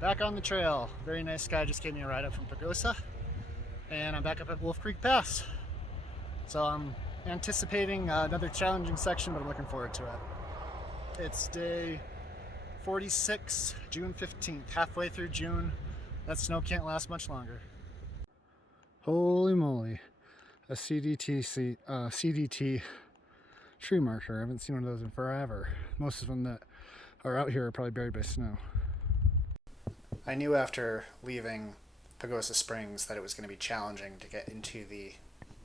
Back on the trail. Very nice guy just gave me a ride up from Pagosa, and I'm back up at Wolf Creek Pass. So I'm anticipating another challenging section, but I'm looking forward to it. It's day 46, June 15th, halfway through June. That snow can't last much longer. Holy moly, a CDT tree marker. I haven't seen one of those in forever. Most of them that are out here are probably buried by snow. I knew after leaving Pagosa Springs that it was going to be challenging to get into the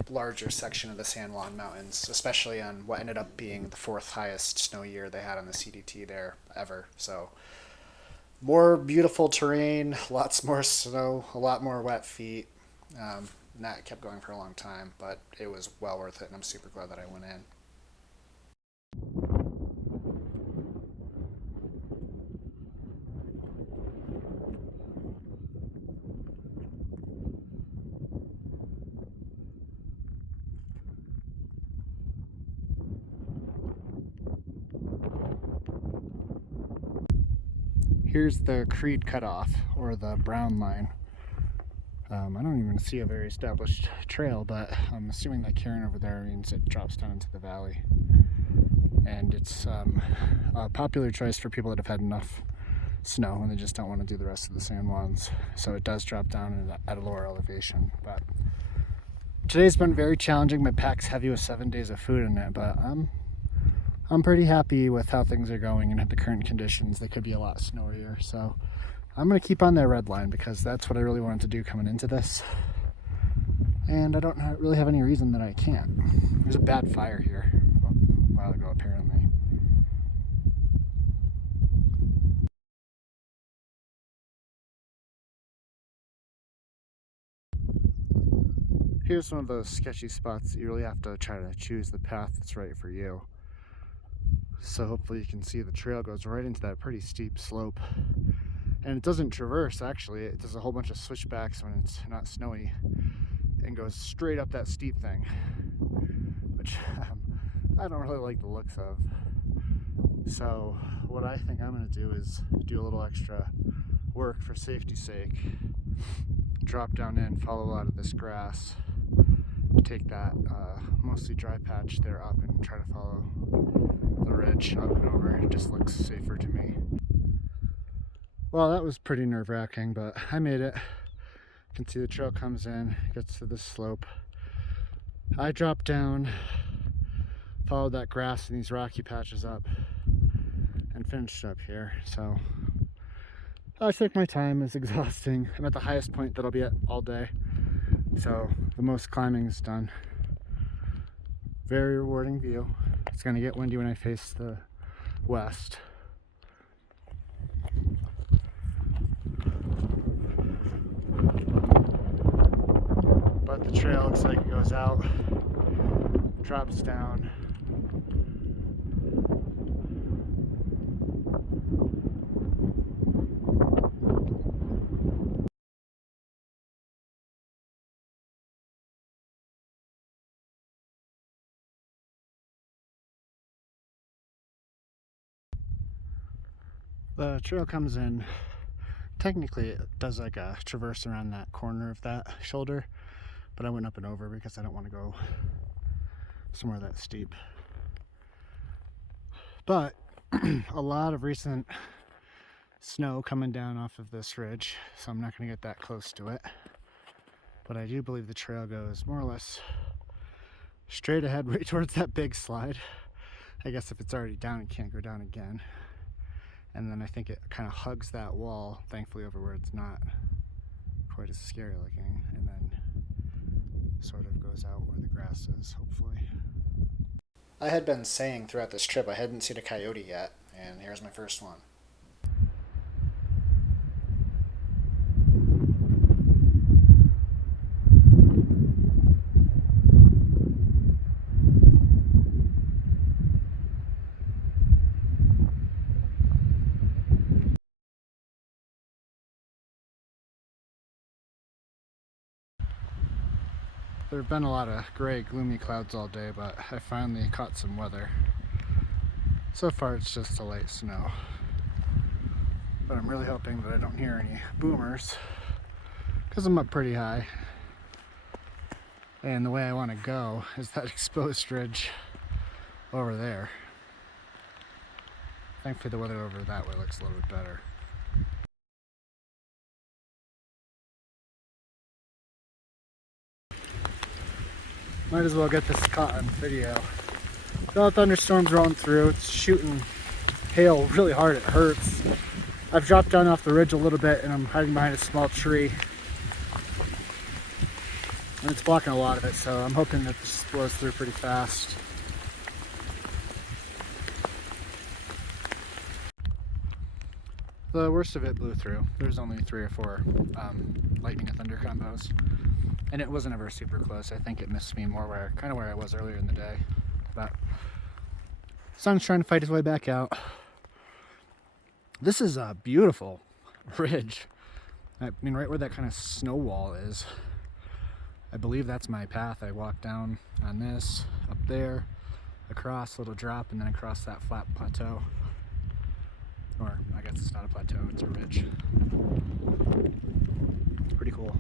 larger section of the San Juan Mountains, especially on what ended up being the fourth highest snow year they had on the CDT there ever. So more beautiful terrain, lots more snow, a lot more wet feet. And that kept going for a long time, but it was well worth it, and I'm super glad that I went in. Here's the Creede Cutoff, or the brown line. I don't even see a very established trail, but I'm assuming that cairn over there means it drops down into the valley. And it's a popular choice for people that have had enough snow and they just don't want to do the rest of the San Juans. So it does drop down at a lower elevation. But today's been very challenging. My pack's heavy with 7 days of food in it, but I'm pretty happy with how things are going and at the current conditions. They could be a lot snowier, so I'm going to keep on that red line because that's what I really wanted to do coming into this. And I don't really have any reason that I can't. There's a bad fire here a while ago, apparently. Here's one of those sketchy spots that you really have to try to choose the path that's right for you. So hopefully you can see the trail goes right into that pretty steep slope. And it doesn't traverse, actually. It does a whole bunch of switchbacks when it's not snowy and goes straight up that steep thing, which I don't really like the looks of. So what I think I'm going to do is do a little extra work for safety's sake. Drop down in, follow a lot of this grass, take that mostly dry patch there up and try to follow the ridge up and over. It just looks safer to me. Well, that was pretty nerve-wracking, but I made it. You can see the trail comes in, gets to this slope. I dropped down, followed that grass and these rocky patches up, and finished up here. So I took my time. It's exhausting. I'm at the highest point that I'll be at all day, so the most climbing is done. Very rewarding view. It's going to get windy when I face the west. But the trail looks like it goes out, drops down. The trail comes in, technically it does like a traverse around that corner of that shoulder, but I went up and over because I don't want to go somewhere that steep. But a lot of recent snow coming down off of this ridge, so I'm not going to get that close to it. But I do believe the trail goes more or less straight ahead right towards that big slide. I guess if it's already down, it can't go down again. And then I think it kind of hugs that wall, thankfully, over where it's not quite as scary looking, and then sort of goes out where the grass is, hopefully. I had been saying throughout this trip I hadn't seen a coyote yet, and here's my first one. There have been a lot of gray, gloomy clouds all day, but I finally caught some weather. So far it's just a light snow. But I'm really hoping that I don't hear any boomers because I'm up pretty high. And the way I want to go is that exposed ridge over there. Thankfully the weather over that way looks a little bit better. Might as well get this caught on video. The thunderstorm's rolling through. It's shooting hail really hard. It hurts. I've dropped down off the ridge a little bit and I'm hiding behind a small tree. And it's blocking a lot of it, so I'm hoping that this blows through pretty fast. The worst of it blew through. There's only 3 or 4 lightning and thunder combos. And it wasn't ever super close. I think it missed me more kind of where I was earlier in the day. But sun's trying to fight his way back out. This is a beautiful ridge. I mean, right where that kind of snow wall is. I believe that's my path. I walk down on this, up there, across a little drop, and then across that flat plateau. Or I guess it's not a plateau, it's a ridge. Pretty cool.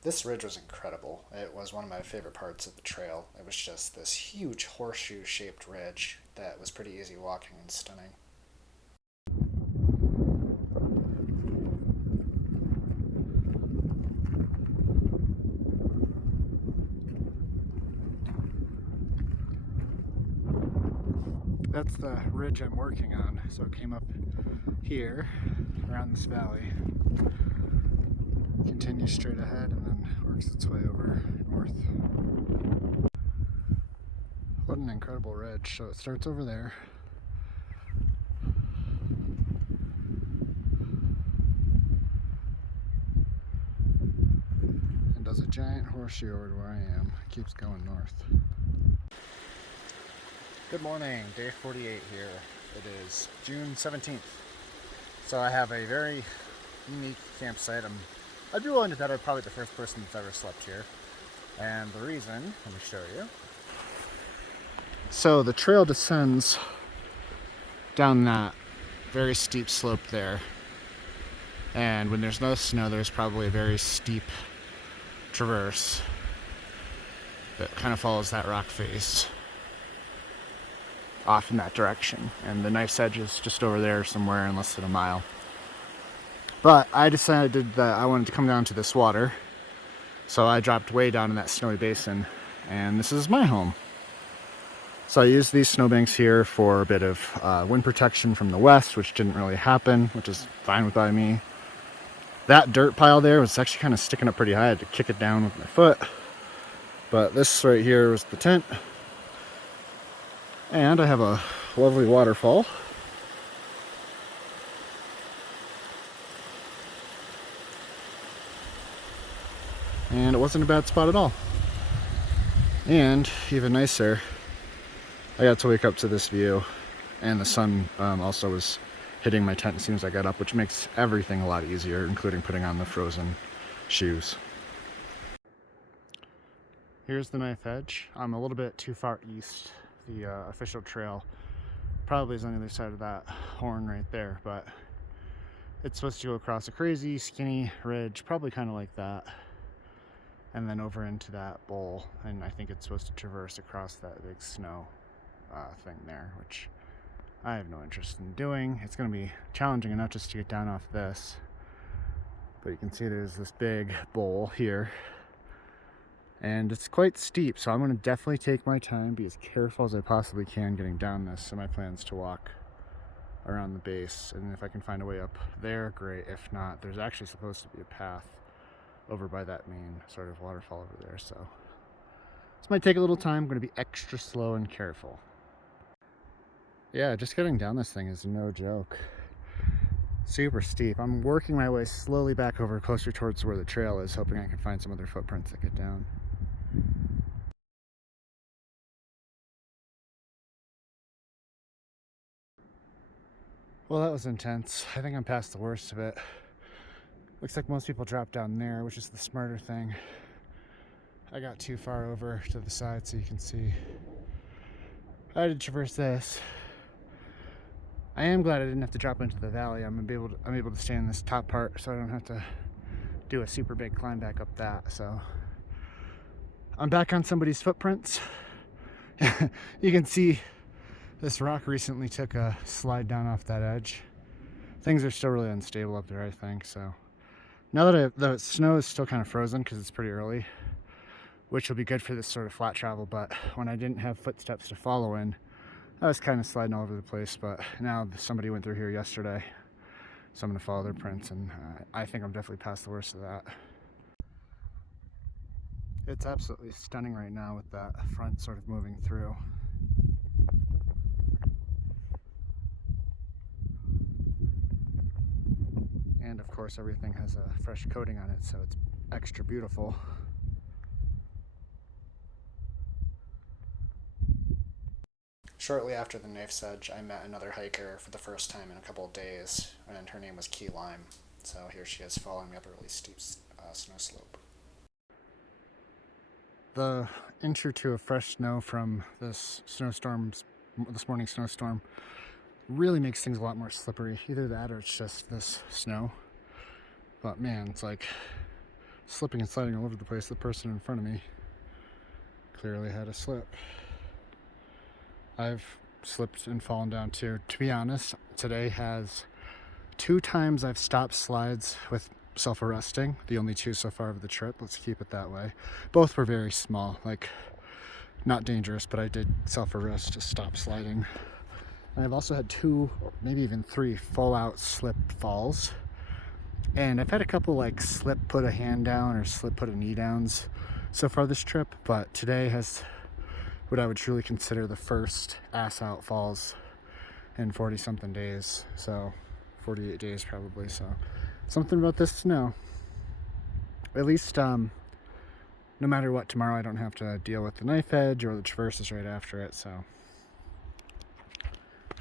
This ridge was incredible. It was one of my favorite parts of the trail. It was just this huge horseshoe-shaped ridge that was pretty easy walking and stunning. That's the ridge I'm working on. So it came up here, around this valley, continues straight ahead, and then works its way over north. What an incredible ridge. So it starts over there. And does a giant horseshoe over to where I am. It keeps going north. Good morning, day 48 here. It is June 17th. So I have a very unique campsite. I'd be willing to bet I'm probably the first person that's ever slept here. And the reason, let me show you. So the trail descends down that very steep slope there. And when there's no snow, there's probably a very steep traverse that kind of follows that rock face off in that direction, and the knife's edge is just over there somewhere in less than a mile. But I decided that I wanted to come down to this water, so I dropped way down in that snowy basin, and this is my home. So I used these snowbanks here for a bit of wind protection from the west, which didn't really happen, which is fine by me. That dirt pile there was actually kind of sticking up pretty high. I had to kick it down with my foot, but this right here was the tent. And I have a lovely waterfall. And it wasn't a bad spot at all. And even nicer, I got to wake up to this view, and the sun also was hitting my tent as soon as I got up, which makes everything a lot easier, including putting on the frozen shoes. Here's the knife edge. I'm a little bit too far east. The official trail probably is on the other side of that horn right there, but it's supposed to go across a crazy skinny ridge, probably kind of like that, and then over into that bowl, and I think it's supposed to traverse across that big snow thing there, which I have no interest in doing. It's going to be challenging enough just to get down off this, but you can see there's this big bowl here. And it's quite steep, so I'm going to definitely take my time, be as careful as I possibly can getting down this. So my plan is to walk around the base, and if I can find a way up there, great. If not, there's actually supposed to be a path over by that main sort of waterfall over there. So this might take a little time. I'm going to be extra slow and careful. Yeah, just getting down this thing is no joke. Super steep. I'm working my way slowly back over closer towards where the trail is, hoping I can find some other footprints that get down. Well, that was intense. I think I'm past the worst of it. Looks like most people drop down there, which is the smarter thing. I got too far over to the side so you can see. I had to traverse this. I am glad I didn't have to drop into the valley. I'm able to stay in this top part, so I don't have to do a super big climb back up that. So I'm back on somebody's footprints. You can see this rock recently took a slide down off that edge. Things are still really unstable up there, I think. So now that the snow is still kind of frozen because it's pretty early, which will be good for this sort of flat travel, but when I didn't have footsteps to follow in, I was kind of sliding all over the place. But now somebody went through here yesterday, so I'm going to follow their prints, and I think I'm definitely past the worst of that. It's absolutely stunning right now with that front sort of moving through. And of course everything has a fresh coating on it, so it's extra beautiful. Shortly after the knife sedge, I met another hiker for the first time in a couple of days, and her name was Key Lime. So here she is following me up a really steep snow slope. The inch or two of fresh snow from this morning snowstorm, really makes things a lot more slippery. Either that or it's just this snow. But man, it's like slipping and sliding all over the place. The person in front of me clearly had a slip. I've slipped and fallen down too. To be honest, today has 2 times I've stopped slides with self-arresting. The only 2 so far of the trip. Let's keep it that way. Both were very small, like not dangerous, but I did self-arrest to stop sliding. And I've also had 2, maybe even 3 full-out slip falls. And I've had a couple like slip, put a hand down, or slip, put a knee downs so far this trip, but today has what I would truly consider the first ass out falls in 40 something days. So 48 days probably. So something about this snow. At least no matter what, tomorrow I don't have to deal with the knife edge or the traverses right after it. So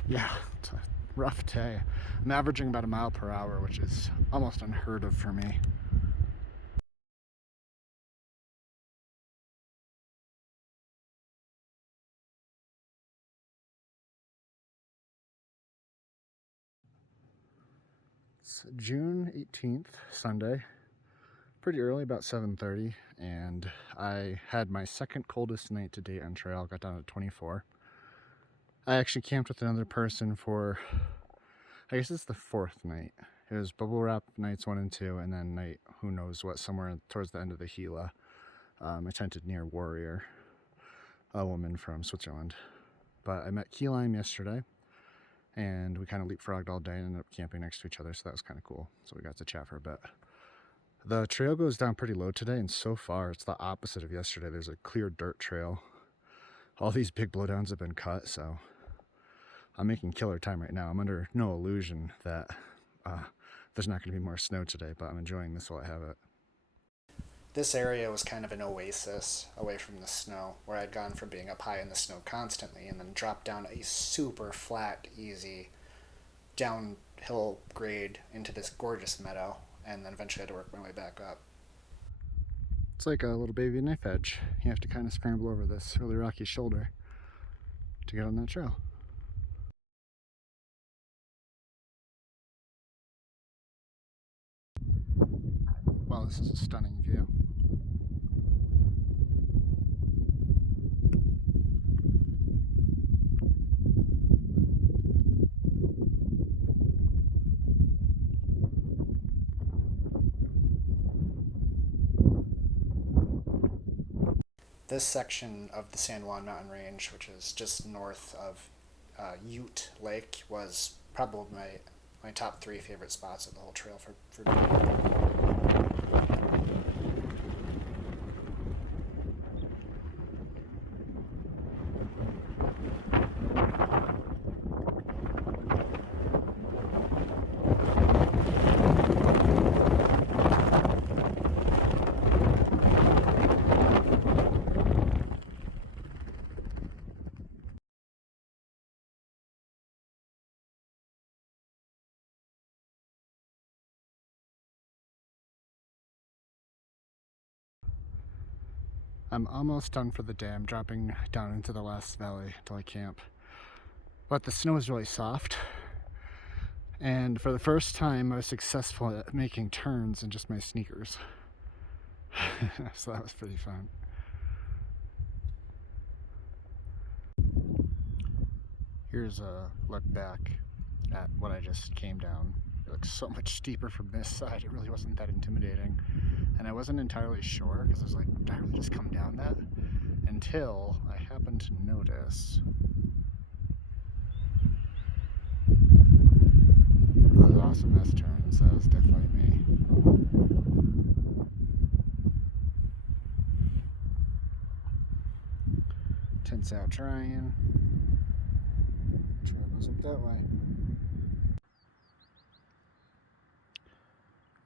yeah, it's a rough day. I'm averaging about a mile per hour, which is almost unheard of for me. It's June 18th, Sunday. Pretty early, about 7:30, and I had my second coldest night to date on trail. Got down at 24. I actually camped with another person for, I guess it's the 4th night. It was bubble wrap nights 1 and 2, and then night who knows what, somewhere towards the end of the Gila. I tented near Warrior, a woman from Switzerland. But I met Key Lime yesterday, and we kind of leapfrogged all day and ended up camping next to each other, so that was kind of cool. So we got to chat for a bit. The trail goes down pretty low today, and so far it's the opposite of yesterday. There's a clear dirt trail. All these big blowdowns have been cut, so I'm making killer time right now. I'm under no illusion that there's not going to be more snow today, but I'm enjoying this while I have it. This area was kind of an oasis away from the snow, where I'd gone from being up high in the snow constantly and then dropped down a super flat, easy downhill grade into this gorgeous meadow, and then eventually had to work my way back up. It's like a little baby knife edge. You have to kind of scramble over this really rocky shoulder to get on that trail. Wow, this is a stunning view. This section of the San Juan mountain range, which is just north of Ute Lake, was probably my top 3 favorite spots of the whole trail for me. I'm almost done for the day. I'm dropping down into the last valley until I camp. But the snow is really soft, And for the first time, I was successful at making turns in just my sneakers. So that was pretty fun. Here's a look back at what I just came down. It looks so much steeper from this side. It really wasn't that intimidating. And I wasn't entirely sure because I was like, did I really just come down that? Until I happened to notice those awesome S-turns. That was definitely me. Tents out drying. Trail goes up that way.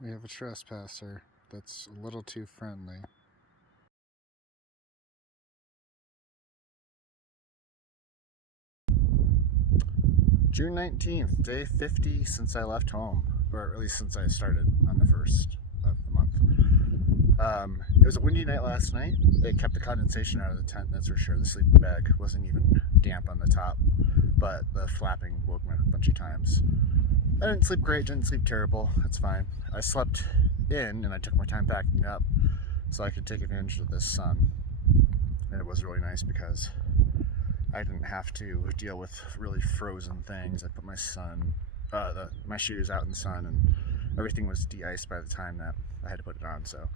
We have a trespasser that's a little too friendly. June 19th, day 50 since I left home, or at least since I started on the 1st of the month. It was a windy night last night. It kept the condensation out of the tent, that's for sure. The sleeping bag wasn't even damp on the top, but the flapping woke me a bunch of times. I didn't sleep great, didn't sleep terrible, that's fine. I slept in and I took my time packing up so I could take advantage of this sun. And it was really nice because I didn't have to deal with really frozen things. I put my my shoes out in the sun and everything was de-iced by the time that I had to put it on, so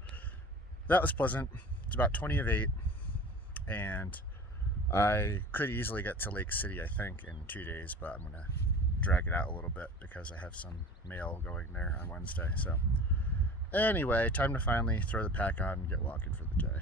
that was pleasant. It's about 20 of 8 and I could easily get to Lake City, I think, in 2 days, but I'm gonna drag it out a little bit because I have some mail going there on Wednesday. So anyway, time to finally throw the pack on and get walking for the day.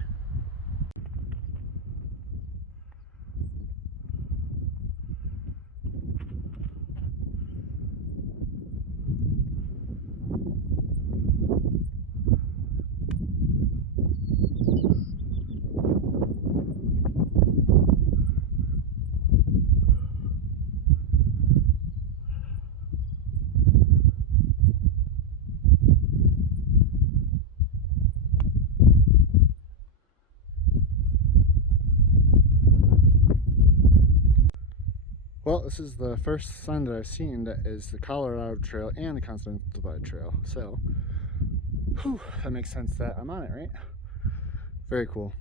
Well, this is the first sign that I've seen that is the Colorado Trail and the Continental Divide Trail. So, whew, that makes sense that I'm on it, right? Very cool.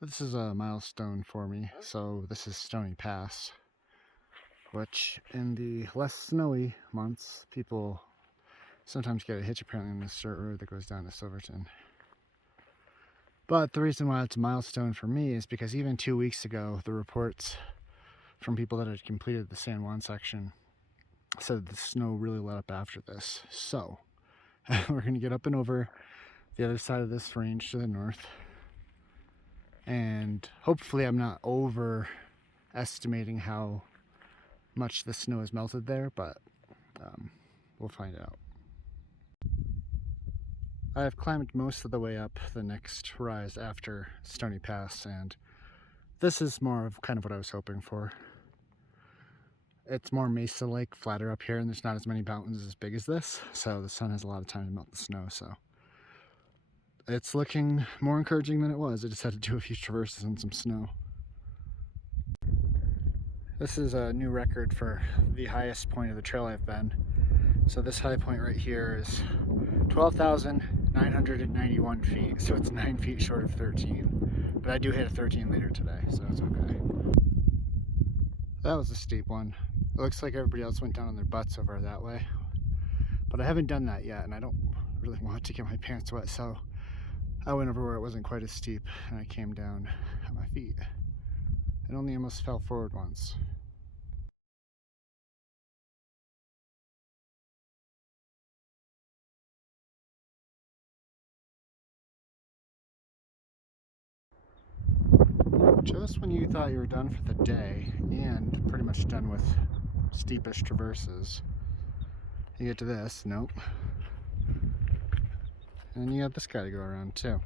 This is a milestone for me. So this is Stony Pass, which in the less snowy months, people sometimes get a hitch apparently on this dirt road that goes down to Silverton. But the reason why it's a milestone for me is because even 2 weeks ago, the reports from people that had completed the San Juan section said the snow really let up after this. So we're going to get up and over the other side of this range to the north. And hopefully I'm not overestimating how much the snow has melted there, but we'll find out. I've climbed most of the way up the next rise after Stony Pass, and this is more of kind of what I was hoping for. It's more mesa-like, flatter up here, and there's not as many mountains as big as this, so the sun has a lot of time to melt the snow, so it's looking more encouraging than it was. I just had to do a few traverses in some snow. This is a new record for the highest point of the trail I've been. So this high point right here is 12,991 feet, so it's 9 feet short of 13. But I do hit a 13 later today, so it's okay. That was a steep one. It looks like everybody else went down on their butts over that way. But I haven't done that yet, and I don't really want to get my pants wet, so I went over where it wasn't quite as steep, and I came down at my feet. And only almost fell forward once. Just when you thought you were done for the day and pretty much done with steepish traverses, you get to this, nope. And you got this guy to go around too.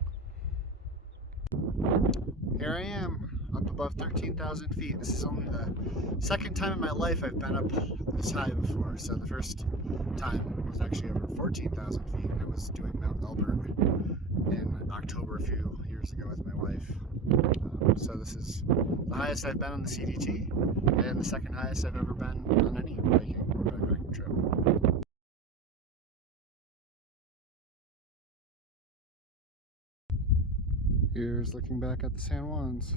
Here I am, up above 13,000 feet. This is only the second time in my life I've been up this high before. So the first time was actually over 14,000 feet, and I was doing Mount Elbert in October a few years ago with my wife. So this is the highest I've been on the CDT, and the second highest I've ever been on any hiking or backpacking trip. Here's looking back at the San Juans.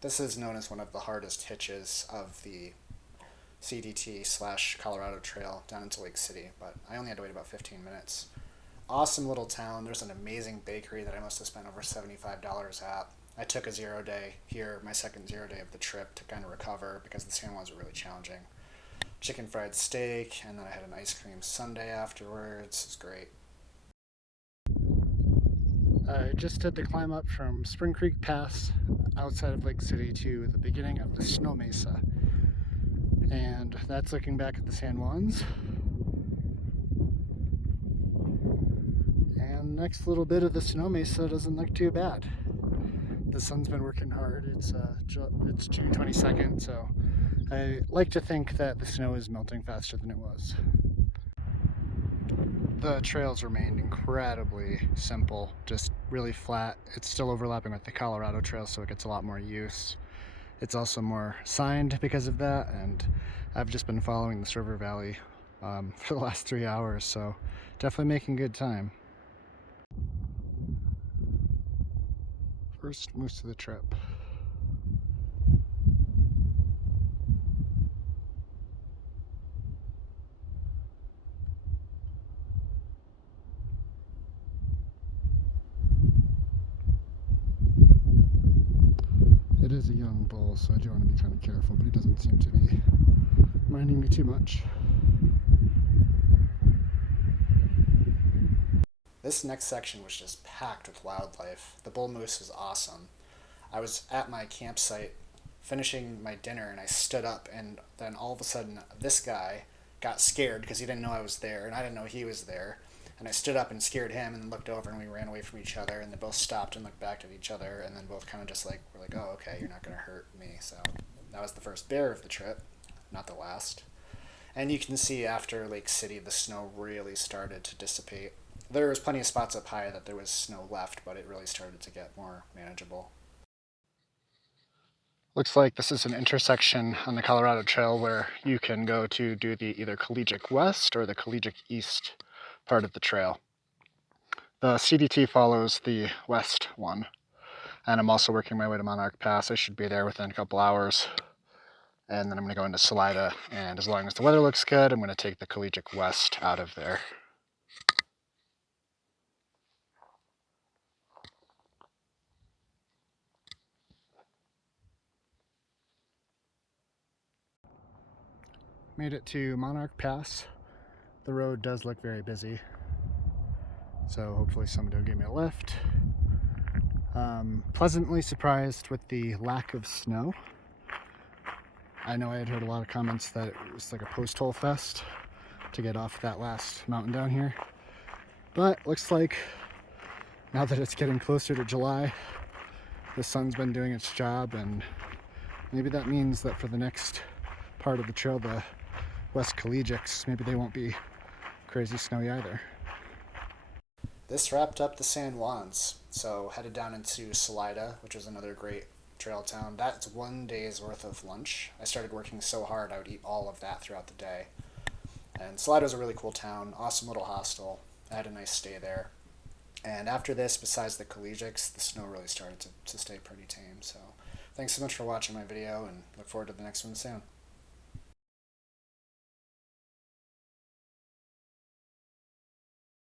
This is known as one of the hardest hitches of the CDT / Colorado Trail down into Lake City, but I only had to wait about 15 minutes. Awesome little town. There's an amazing bakery that I must have spent over $75 at. I took a 0 day here, my second 0 day of the trip, to kind of recover because the San Juans were really challenging. Chicken fried steak, and then I had an ice cream sundae afterwards. It was great. I just did the climb up from Spring Creek Pass outside of Lake City to the beginning of the Snow Mesa. And that's looking back at the San Juans. And the next little bit of the Snow Mesa doesn't look too bad. The sun's been working hard. It's June 22nd, so I like to think that the snow is melting faster than it was. The trails remained incredibly simple, just really flat. It's still overlapping with the Colorado Trail, so it gets a lot more use. It's also more signed because of that, and I've just been following this river valley for the last 3 hours, so definitely making good time. First moose of the trip. It is a young bull, so I do want to be kind of careful, but he doesn't seem to be minding me too much. This next section was just packed with wildlife. The bull moose was awesome. I was at my campsite finishing my dinner and I stood up, and then all of a sudden this guy got scared because he didn't know I was there and I didn't know he was there. And I stood up and scared him and then looked over and we ran away from each other, and they both stopped and looked back at each other and then both kind of just like, were like, oh, okay, you're not going to hurt me. So that was the first bear of the trip, not the last. And you can see after Lake City, the snow really started to dissipate. There was plenty of spots up high that there was snow left, but it really started to get more manageable. Looks like this is an intersection on the Colorado Trail where you can go to do the either Collegiate West or the Collegiate East part of the trail. The CDT follows the west one, and I'm also working my way to Monarch Pass. I should be there within a couple hours, and then I'm going to go into Salida, and as long as the weather looks good, I'm going to take the Collegiate West out of there. Made it to Monarch Pass. The road does look very busy, so hopefully somebody will give me a lift. Pleasantly surprised with the lack of snow. I know I had heard a lot of comments that it was like a post-hole fest to get off that last mountain down here, but looks like now that it's getting closer to July, the sun's been doing its job, and maybe that means that for the next part of the trail, the West Collegiates, maybe they won't be crazy snowy either. This wrapped up the San Juans, so headed down into Salida, which is another great trail town. That's 1 day's worth of lunch. I started working so hard I would eat all of that throughout the day. And Salida's a really cool town, awesome little hostel. I had a nice stay there. And after this, besides the Collegiates, the snow really started to stay pretty tame. So thanks so much for watching my video, and look forward to the next one soon.